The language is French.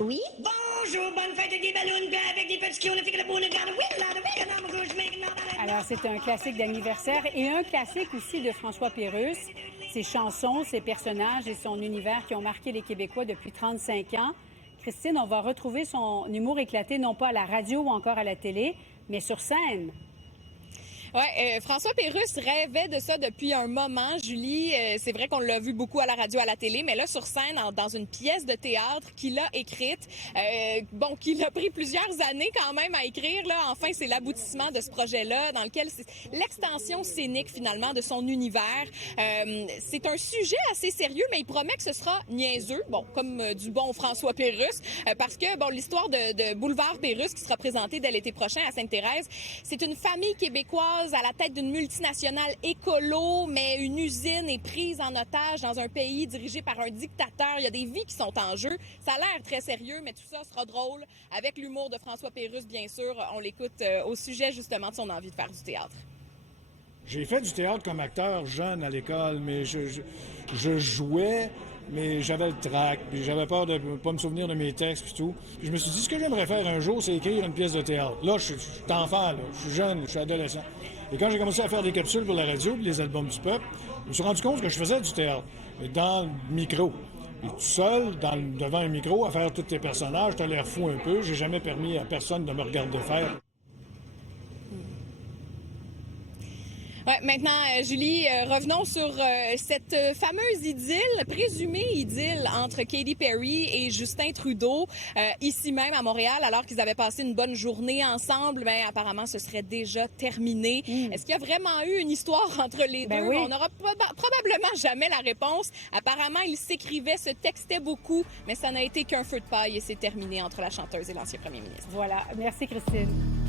Oui? Bonjour, bonne fête avec des ballons, puis avec des petits clowns, avec le boule, Alors, c'est un classique d'anniversaire et un classique aussi de François Pérusse. Ses chansons, ses personnages et son univers qui ont marqué les Québécois depuis 35 ans. Christine, on va retrouver son humour éclaté, non pas à la radio ou encore à la télé, mais sur scène. Ouais, François Pérusse rêvait de ça depuis un moment, Julie. C'est vrai qu'on l'a vu beaucoup à la radio, à la télé, mais là, sur scène, dans une pièce de théâtre qu'il a écrite, qu'il a pris plusieurs années quand même à écrire. Là, enfin, c'est l'aboutissement de ce projet-là, dans lequel c'est l'extension scénique, finalement, de son univers. C'est un sujet assez sérieux, mais il promet que ce sera niaiseux, comme du bon François Pérusse, parce que, l'histoire de Boulevard Pérusse, qui sera présentée dès l'été prochain à Sainte-Thérèse, c'est une famille québécoise à la tête d'une multinationale écolo, mais une usine est prise en otage dans un pays dirigé par un dictateur. Il y a des vies qui sont en jeu. Ça a l'air très sérieux, mais tout ça sera drôle. Avec l'humour de François Pérusse, bien sûr. On l'écoute au sujet, justement, de son envie de faire du théâtre. J'ai fait du théâtre comme acteur jeune à l'école, mais je jouais, mais j'avais le trac, puis j'avais peur de pas me souvenir de mes textes puis tout. Puis je me suis dit, ce que j'aimerais faire un jour, c'est écrire une pièce de théâtre. Là, je suis enfant, là, je suis jeune, je suis adolescent. Et quand j'ai commencé à faire des capsules pour la radio, puis les albums du peuple, je me suis rendu compte que je faisais du théâtre, mais dans le micro. Et tout seul, devant un micro, à faire tous tes personnages, t'as l'air fou un peu. J'ai jamais permis à personne de me regarder faire. Ouais, maintenant, Julie, revenons sur cette fameuse idylle, présumée idylle entre Katy Perry et Justin Trudeau, ici même à Montréal, alors qu'ils avaient passé une bonne journée ensemble. Mais apparemment, ce serait déjà terminé. Est-ce qu'il y a vraiment eu une histoire entre les deux? Oui. On n'aura probablement jamais la réponse. Apparemment, ils s'écrivaient, se textaient beaucoup, mais ça n'a été qu'un feu de paille et c'est terminé entre la chanteuse et l'ancien premier ministre. Voilà. Merci, Christine.